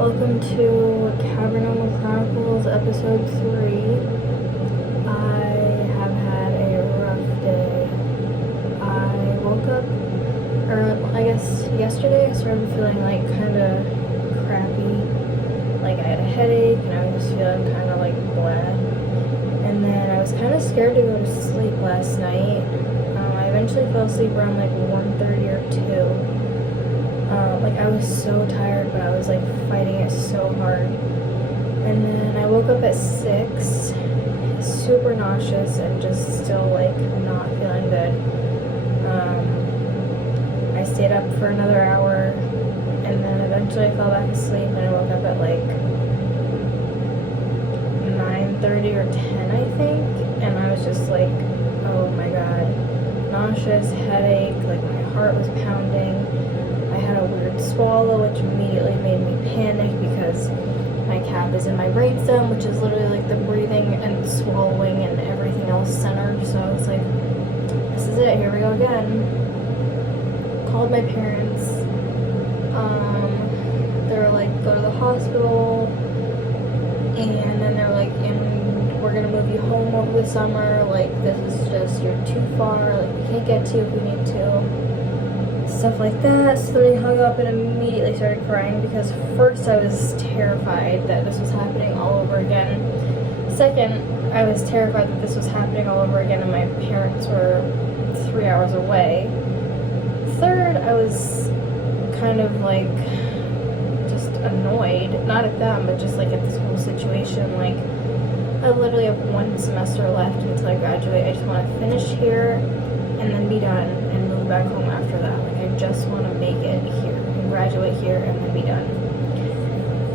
Welcome to Cavernoma Chronicles, episode 3. I have had a rough day. I woke up, or I guess yesterday I started feeling like kind of crappy. Like I had a headache and I was just feeling kind of like blah. And then I was kind of scared to go to sleep last night. I eventually fell asleep around like 1:30 or 2. Like I was so tired, but I was like fighting it so hard. And then I woke up at 6, super nauseous and just still like not feeling good. I stayed up for another hour and then eventually I fell back asleep and I woke up at like 9:30 or 10, I think. And I was just like, oh my god, nauseous, headache, like my heart was pounding. I had a weird swallow, which immediately made me panic because my cap is in my brainstem, which is literally like the breathing and swallowing and everything else center. So I was like, this is it, here we go again. Called my parents. They were like, go to the hospital, and then they're like, and we're gonna move you home over the summer. Like, this is just, you're too far, like we can't get to you if we need to. Stuff like that. So then I hung up and immediately started crying because first I was terrified that this was happening all over again. Second, I was terrified that this was happening all over again and my parents were 3 hours away. Third, I was kind of like just annoyed, not at them, but just like at this whole situation. Like, I literally have 1 semester left until I graduate. I just want to finish here and then be done and move back home after that. Like, I just want to make it here and graduate here and then be done.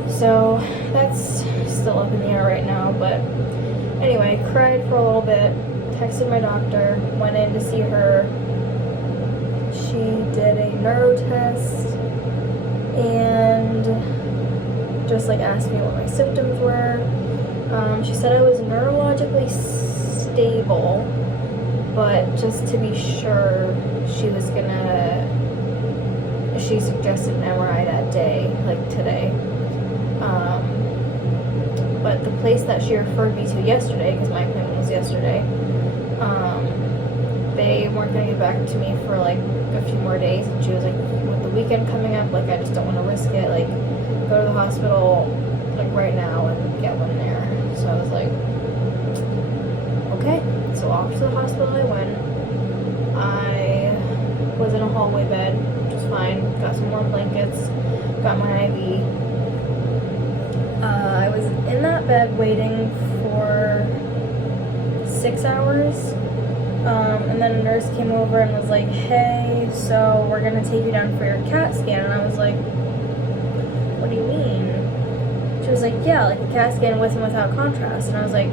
So that's still up in the air right now, but anyway, cried for a little bit, texted my doctor, went in to see her. She did a neuro test and just like asked me what my symptoms were. She said I was neurologically stable, but just to be sure, she suggested an MRI that day, like today. But the place that she referred me to yesterday, because my appointment was yesterday, they weren't going to get back to me for like a few more days. And she was like, with the weekend coming up, like I just don't want to risk it. Like, go to the hospital like right now and get one there. So I was like, okay. So off to the hospital I went. I was in a hallway bed, which was fine. Got some warm blankets, got my IV. I was in that bed waiting for 6 hours. And then a nurse came over and was like, hey, so we're gonna take you down for your CAT scan. And I was like, what do you mean? She was like, yeah, like a CAT scan with and without contrast. And I was like,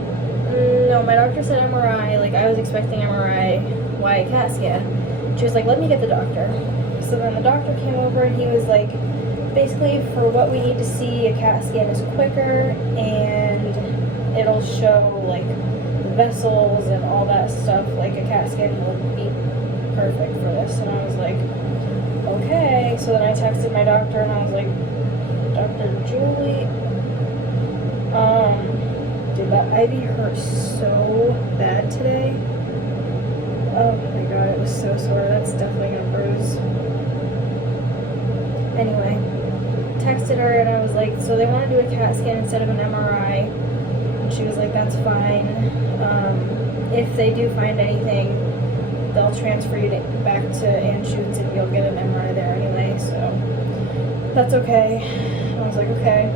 no, my doctor said MRI. Like, I was expecting MRI. Why a CAT scan? She was like, let me get the doctor. So then the doctor came over and he was like, basically for what we need to see, a CAT scan is quicker and it'll show like vessels and all that stuff. Like a CAT scan will be perfect for this. And I was like, okay. So then I texted my doctor and I was like, Dr. Julie, dude, that IV hurt so bad today. Oh my god, it was so sore. That's definitely gonna bruise. Anyway, texted her and I was like, so they want to do a CAT scan instead of an MRI. And she was like, that's fine. If they do find anything, they'll transfer you back to Anschutz and you'll get an MRI there anyway. So that's okay. I was like, okay.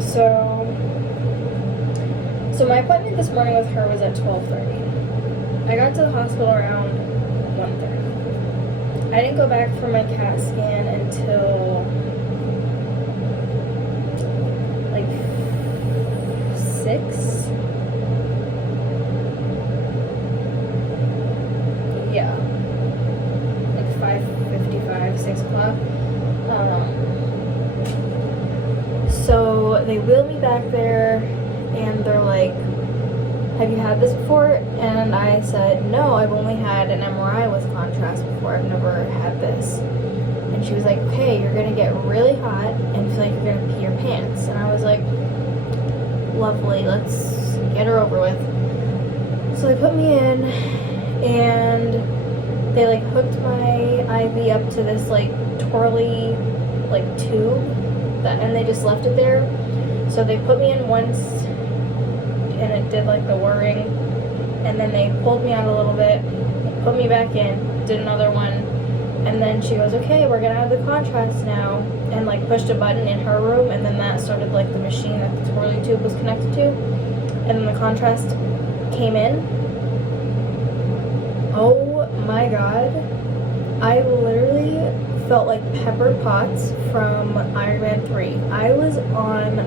So my appointment this morning with her was at 12:30. I got to the hospital around 1:30. I didn't go back for my CAT scan until like 6. Yeah. Like 5:55, 6 o'clock. So they wheeled me back there and they're like, have you had this before? And I said, no, I've only had an MRI with contrast before. I've never had this. And she was like, okay, you're gonna get really hot and feel like you're gonna pee your pants. And I was like, lovely, let's get her over with. So they put me in, and they like hooked my IV up to this like twirly like tube, and they just left it there. So they put me in once, and it did like the whirring, and then they pulled me out a little bit, put me back in, did another one, and then she goes, okay, we're gonna have the contrast now, and like pushed a button in her room, and then that started like the machine that the twirly tube was connected to, and then the contrast came in. Oh my god, I literally felt like Pepper Potts from Iron Man 3. I was on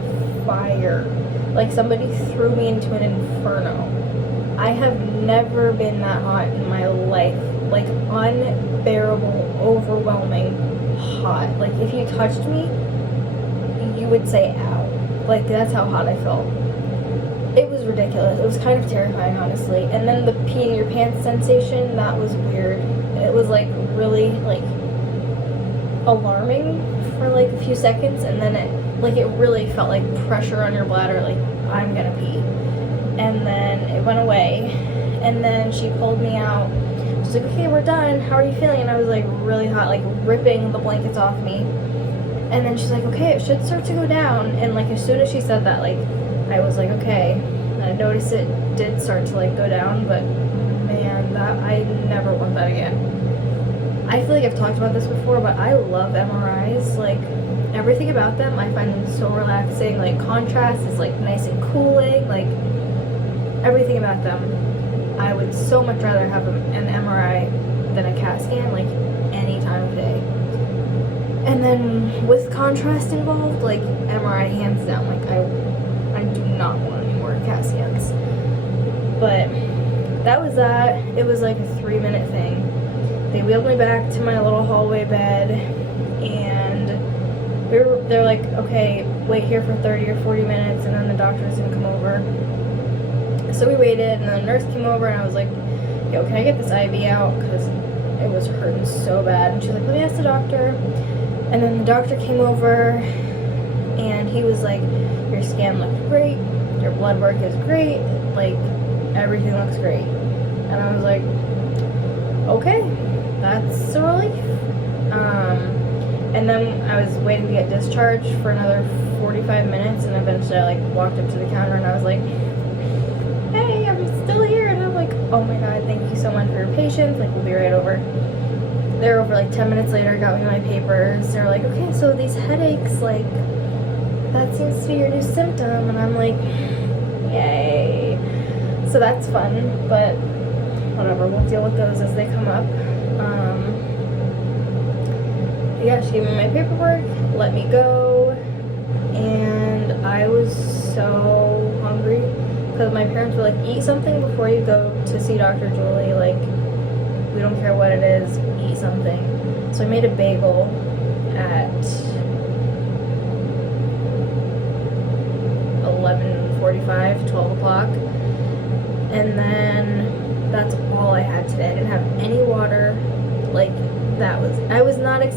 fire. Like somebody threw me into an inferno. I have never been that hot in my life. Like unbearable, overwhelming hot. Like if you touched me, you would say ow. Like that's how hot I felt. It was ridiculous. It was kind of terrifying, honestly. And then the pee in your pants sensation, that was weird. It was like really like alarming for like a few seconds, and then it really felt like pressure on your bladder, like I'm gonna pee. And then it went away, and then she pulled me out. She's like, okay, we're done, how are you feeling? And I was like really hot, like ripping the blankets off me. And then she's like, okay, it should start to go down. And like as soon as she said that, like I was like, okay. And I noticed it did start to like go down, but man, that I never want that again. I feel like I've talked about this before, but I love MRIs. Like everything about them, I find them so relaxing. Like contrast is like nice and cooling. Like everything about them, I would so much rather have an MRI than a CAT scan, like any time of day. And then with contrast involved, like MRI hands down. Like I do not want any more CAT scans. But that was that. It was like a 3-minute thing. They wheeled me back to my little hallway bed, and they're like, okay, wait here for 30 or 40 minutes, and then the doctor's gonna come over. So we waited, and the nurse came over, and I was like, yo, can I get this IV out? Because it was hurting so bad. And she's like, let me ask the doctor. And then the doctor came over, and he was like, your scan looks great, your blood work is great, like, everything looks great. And I was like, okay, that's a relief. And then I was waiting to get discharged for another 45 minutes, and eventually I like walked up to the counter and I was like, hey, I'm still here. And I'm like, oh my god, thank you so much for your patience, like we'll be right over. They're over like 10 minutes later, got me my papers. They're like, okay, so these headaches, like that seems to be your new symptom. And I'm like, yay. So that's fun, but whatever, we'll deal with those as they come up. Yeah, she gave me my paperwork, let me go, and I was so hungry because my parents were like, eat something before you go to see Dr. Julie, like we don't care what it is, eat something. So I made a bagel at 11:45, 12 o'clock, and then that's all I had today. I didn't have any water. Like I was not like,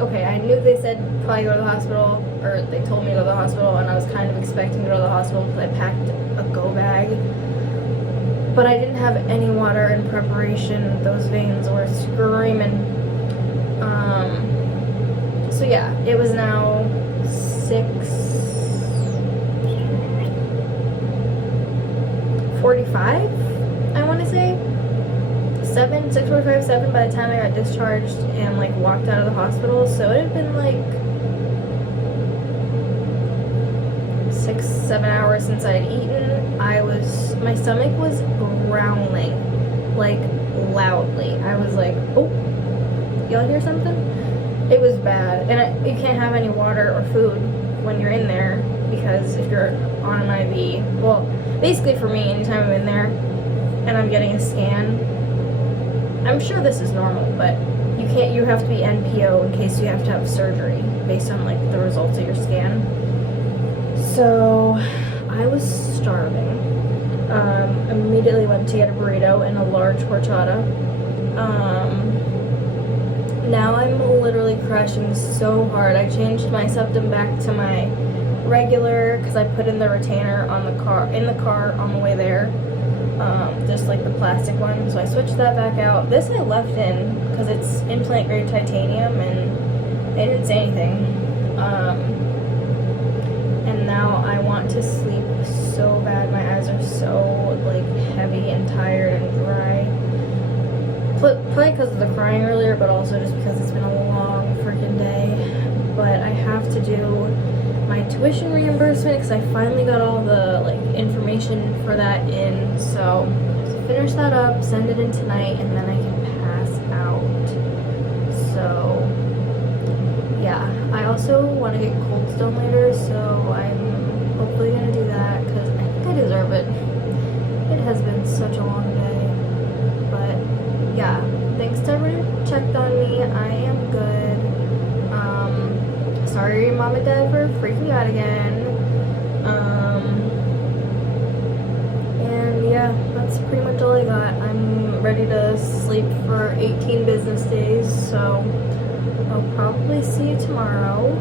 okay, I knew they said probably go to the hospital, or they told me to go to the hospital, and I was kind of expecting to go to the hospital because I packed a go bag, but I didn't have any water in preparation. Those veins were screaming. So yeah, it was now 6:45, I want to say. 6:45, 7 by the time I got discharged and like walked out of the hospital. So it had been like 6-7 hours since I had eaten. My stomach was growling, like loudly. I was like, oh, y'all hear something? It was bad. And you can't have any water or food when you're in there, because if you're on an IV, well, basically for me, anytime I'm in there and I'm getting a scan, I'm sure this is normal, but you have to be NPO in case you have to have surgery based on like the results of your scan. So I was starving. Immediately went to get a burrito and a large horchata. now I'm literally crashing so hard. I changed my septum back to my regular because I put in the retainer on the car on the way there, just like the plastic one. So I switched that back out. This I left in because it's implant grade titanium and they didn't say anything. And now I want to sleep so bad. My eyes are so like heavy and tired and dry. Probably because of the crying earlier, but also just because it's been a long freaking day. But I have to do my tuition reimbursement because I finally got all the like information for that in. So finish that up, send it in tonight, and then I can pass out. So yeah, I also want to get cold stone later, so I'm hopefully gonna do that because I think I deserve it. It has been such a long day, but yeah, thanks to everyone who checked on me. I am good. Sorry mom and dad for freaking out again. And yeah, that's pretty much all I got. I'm ready to sleep for 18 business days, so I'll probably see you tomorrow.